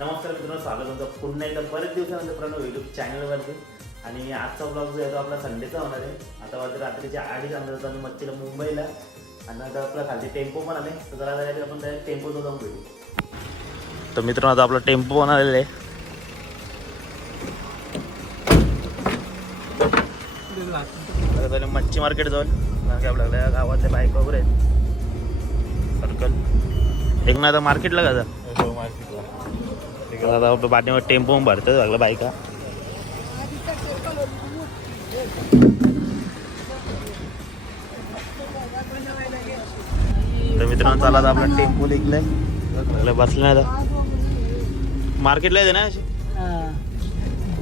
नमस्कार मित्रांनो स्वागत तुमचं पुन्हा एकदा बरेच दिवसानंतर मित्रांनो युट्यूब चॅनलवरती आणि आजचा ब्लॉग जो आहे तो आपला संडेचा होणार आहे. आता वाजता रात्रीच्या अडीच अंदाज होता मच्छीला मुंबईला. आणि आता आपला खालती टेम्पो पण आले तर जरा जायचं आपण त्या टेम्पोचं जाऊन भेटू. तर मित्रांनो आता आपला टेम्पो पण आलेला आहे. मच्छी मार्केट जाऊन. कारण की गावातल्या बाईक वगैरे आहेत. सर्कल. एक ना आता मार्केटला का जा आता पाठीवर टेम्पो भरतं सगळं बायका. तर मित्रांनो चला आता आपला टेम्पो निघलाय. सगळं बसलं आता. मार्केटला येते ना अशी?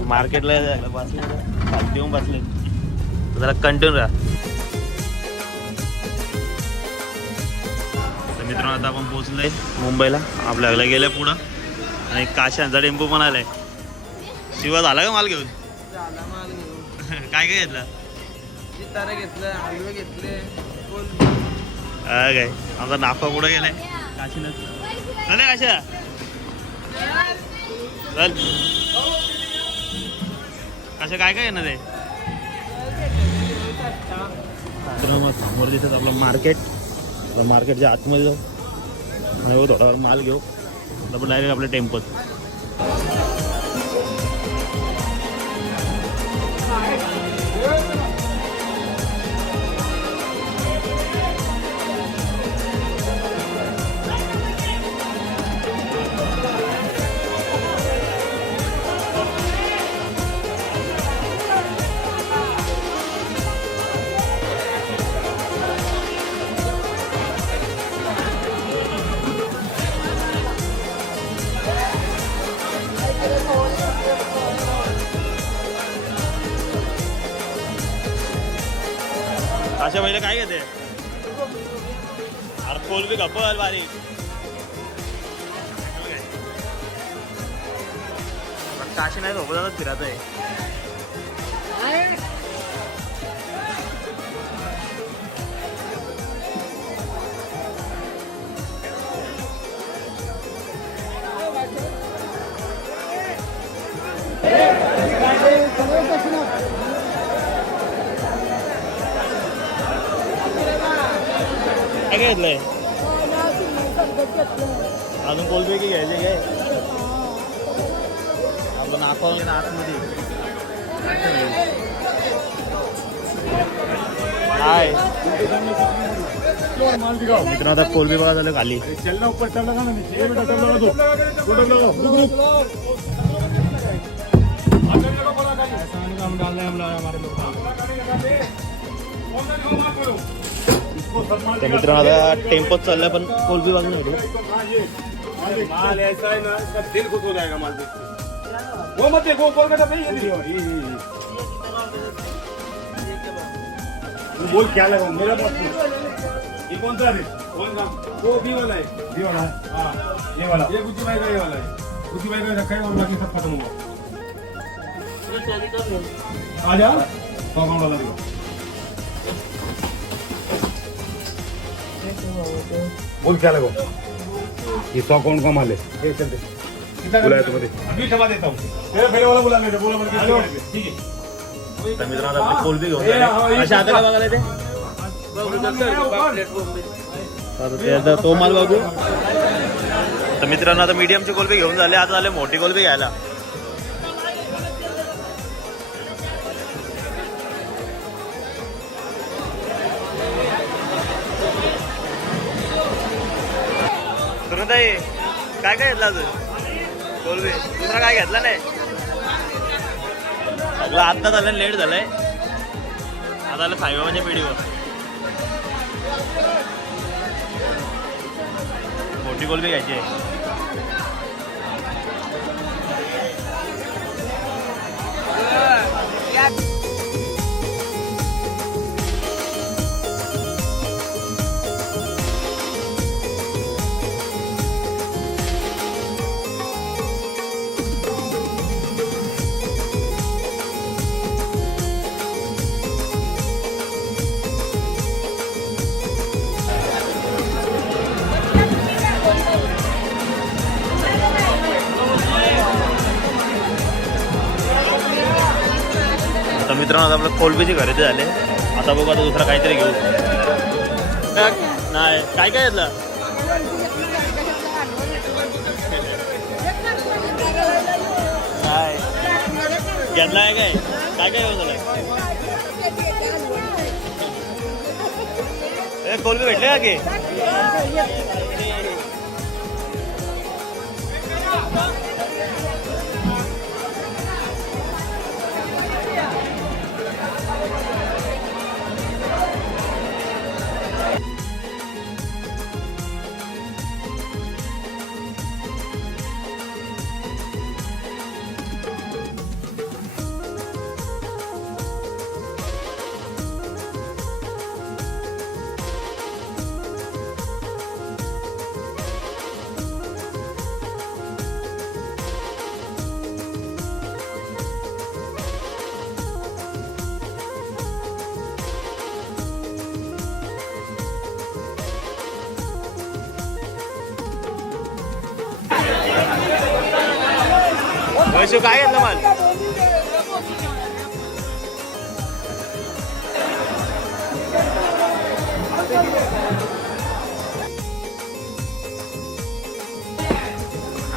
मार्केटला येते बसले खालती बसले. जरा कंटिन्यू राहा. तर मित्रांनो आता आपण पोहोचलोय मुंबईला. आपल्याला गेलं पुढं. आणि काशांचा टेम्पो पण आलाय शिवा झाला का माल घेऊन? झाला माल घेऊन. काय काय घेतलं? घेतलं हलवे घेतले कोल काय? आमचा नाफा कुठं गेलाय? काशीला चल काशा? चल. काशा काय काय येणार आहे? मग समोर दिसत आपलं मार्केट आपलं मार्केटच्या आतमध्ये जाऊ. आणि हो थोडावर माल घेऊ. आपण डायरेक्ट आपल्या टेम्पोत. अशा पहिले काय घेते? अरे कोल बी गप्पल बारीक पण काशी नाही झोपत फिरत आहे काय घेतलंय. अजून कोलबी की घ्यायचे काय? आपण वगैरे आतमध्ये. हाय मित्रांनो आता कोलबी बघा झालं खाली. चलना ऊपर चलना था ना नीचे ये बेटा चल रहे हैं हमारे लोग तर मित्रांनो आता टेम्पोत चाललाय पण कोलबी माल ऐसा है ना इसका दिल खुश हो जाएगा माल देख के वो मत देखो ऊपर का नहीं ये देखो ये ये ये तू बोल क्या लगा? मेरा मत पूछ ये कौन सा है कौन सा वो भी वाला है. भी वाला है हाँ ये वाला ये गुच्ची भाई का ये वाला है गुच्ची भाई का रखा है और बाकी सब खत्म हुआ आ जा सौ काउंट वाला देखो बोल क्या लगो? ये सौ कौन का माल है ये चल दे। बुलाया तुम्हें अभी क्षमा देता हूँ। तेरे पहले वाला बुला लेते बोला बोल के ठीक है। तर मित्रांनो आता आपली कोलबी घेऊन झाली. अशा आता काय बघायला ते आता तो माल बघू तर मित्रांनो आता मीडियमची कोलबी घेऊन झाले आता झाले मोठी कोलबी घ्यायला. सुनताई काय काय घेतलं अजून? कोलबी दुसरा काय घेतला नाही? सगळं आत्ता झालं लेट झालंय. आता आलं साईबाबाच्या पिढीवर. मोठी कोलबी घ्यायची आहे. मित्रांनो आता आपलं कोलबीची खरेदी झाले. आता बघू आता दुसरा काहीतरी घेऊ. नाही काय काय घेतलं? काय? घेतला आहे काय? काय काय घेऊन झालं कोलबी भेटले का की? वैशू काय घेतलं माल?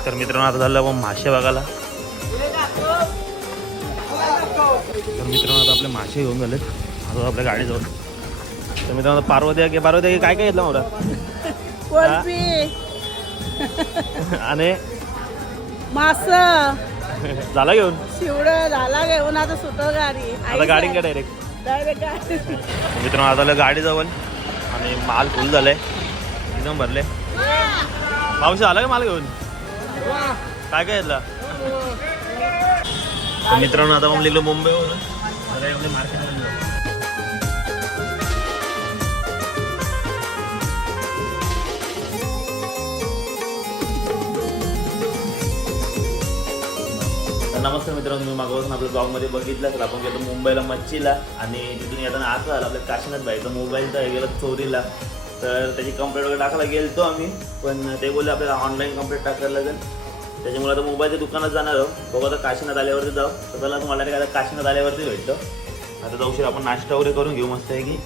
तर मित्रांनो आता झालं मग मासे बघायला. तर मित्रांनो आता आपले मासे घेऊन झालेत. आता आपल्या गाडीजवळ. तर मित्रांनो पार्वती पार्वती काय काय घेतलं कोलबी आणि? मास. झाला घेऊन? शिवड झाला घेऊन आता सुटल गाडी. आता गाडीकडे डायरेक्ट डायरेक्ट गाडी. मित्रांनो आता आलं गाडी जवळ. आणि माल फुल झालाय. एकदम भरले. मावशी आला का माल घेऊन? काय काय घेतलं? तर मित्रांनो आता मग निघलो मुंबईवरून. मार्केटमध्ये तर नमस्कार मित्रांनो तुम्ही मागवून आपल्या ब्लॉगमध्ये बघितलं तर आपण गेलो मुंबईला मच्छीला आणि तिथून येताना असं झालं आपल्या काशीनाथ भाईचा मोबाईल तर गेलं चोरीला. तर त्याची कंप्लेंट वगैरे टाकायला गेलतो आम्ही पण ते बोलले आपल्याला ऑनलाईन कंप्लेंट टाकायला लागेल. त्याच्यामुळे आता मोबाईलच्या दुकानात जाणार आहोत. बघू आता काशीनाथ आल्यावरती जाऊ. तर त्याला तुम्हाला काय आता काशीनाथ आल्यावरती भेटतो. आता जाऊ आपण नाश्ता वगैरे करून घेऊ मस्त आहे की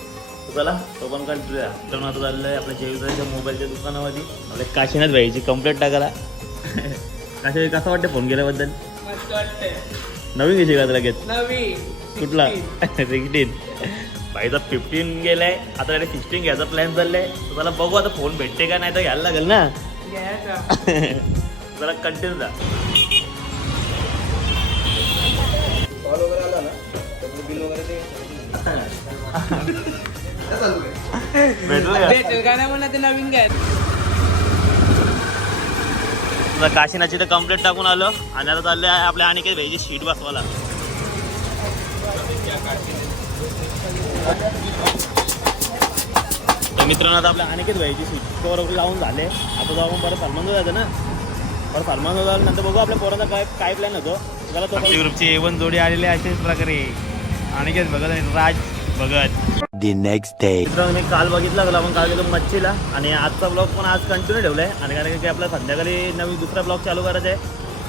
चला तो पण कंट्री तर आता चाललं आहे आपल्या जयवीराच्या मोबाईलच्या दुकानामध्ये. आपल्या काशीनाथ भाईची कंप्लेंट टाकायला. काशी कसं वाटतं फोन केल्याबद्दल? मस्त वाटतंय. नवीन घेशी का लगेच नवी कुठला? सिक्स्टीन भाईचा फिफ्टीन गेलाय. आता सिक्स्टीन घ्यायचा प्लॅन चाललाय. तर त्याला बघू आता फोन भेटते का नाही तर घ्यायला लागेल ना. घ्यायचा. जरा कंटिन्यू जा. भेटलं का? भेटेल का नाही म्हणा ते नवीन घ्यायचं. तुला काशीनाची तर कंप्लेंट टाकून आलो. आणि आता चालले आहे आपल्या आणि काही भाईची शीट बसवायला. तर मित्रांनो आता आपल्या अनेकच भाईची सीट वगैरे लावून झाले. आता जाऊन परत सलमान जायचं ना? परत सलमान जाऊ नंतर बघू आपल्या पोराचा काय काय प्लॅन होतो. त्याला तो ग्रुपची एवन जोडी आलेली अशाच प्रकारे. अनेकच भगत आणि राज भगत. The next day. मित्रांनो मी काल बघितलं गेलो आपण काल गेलो मच्छीला आणि आजचा ब्लॉग पण आज कंटिन्यू ठेवलाय. आणि कारण की आपला संध्याकाळी नवीन दुसरा ब्लॉग चालू करायचा आहे.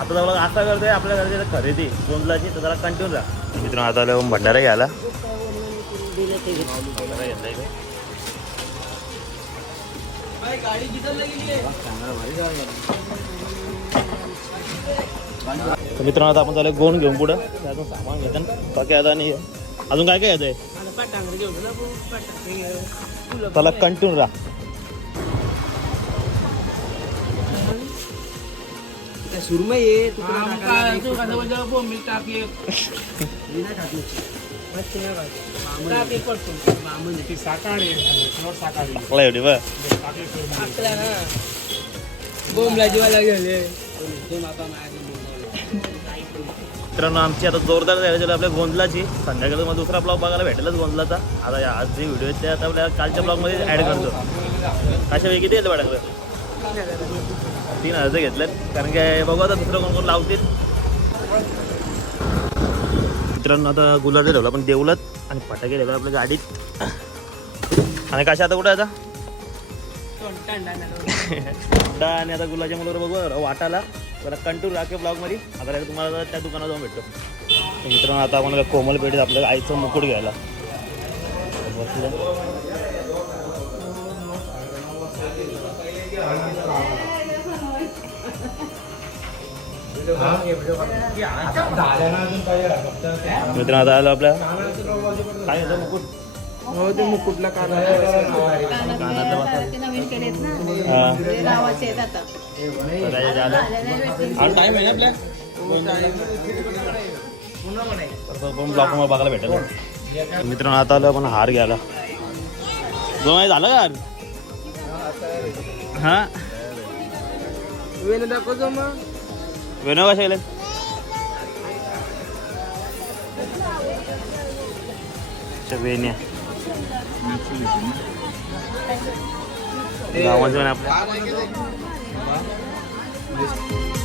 आता ब्लॉग असा करतोय आपल्या घरची खरेदी गोंदलाची तर जरा कंटिन्यू राहा मित्रांनो आता आलो भंडारा घ्यायला. मित्रांनो आता आपण चालू गोंड घेऊन पुढं. सामान घेतात बाकी आता नाही. अजून काय काय घ्यायचंय? त्याला कंटिन्यू राहा. सुरमई आहे पडतो एवढी बघ. ना. बोंबला जीवाला गेले मित्रांनो आमची आता जोरदार तयारी चालू आहे आपल्या गोंधलाची संध्याकाळी मग दुसरा ब्लॉग बघायला भेटेलच गोंधलाचा आता आज जे व्हिडिओ आहेत ते आता आपल्या कालच्या ब्लॉगमध्ये ॲड करतो. कशा वेळी किती येतं मॅडम तीन हजार घेतलेत. कारण काय बघू आता दुसरं कोण कोण लावतील. मित्रांनो आता गुलाब ठेवला पण देवलात आणि फटाके ठेवला आपल्या गाडीत. आणि कशा आता कुठं आता? आणि आता गुलाबच्या मुलावर बघू वाटाला. जरा कंटूर राखे ब्लॉगमध्ये आता direct तुम्हाला त्या दुकानात जाऊन भेटतो. तर मित्रांनो आता आपण कोमल पेठेत आपल्या आईचं मुकुट घ्यायला. बसलं. मित्रांनो आता आलो आपल्या काय घेतो मुकुट. हो ते मुकुटला काढा कानातलं ना टाइम आहे आपल्या? पण ब्लॉक बघायला भेटेल मित्रांनो आता आलो आपण हार घ्यायला. दोन झालं का हार? हा? वेळ दाखवतो मग. वेणू कशा गेले अच्छा, वेण्या. गावांचे पण आपल्या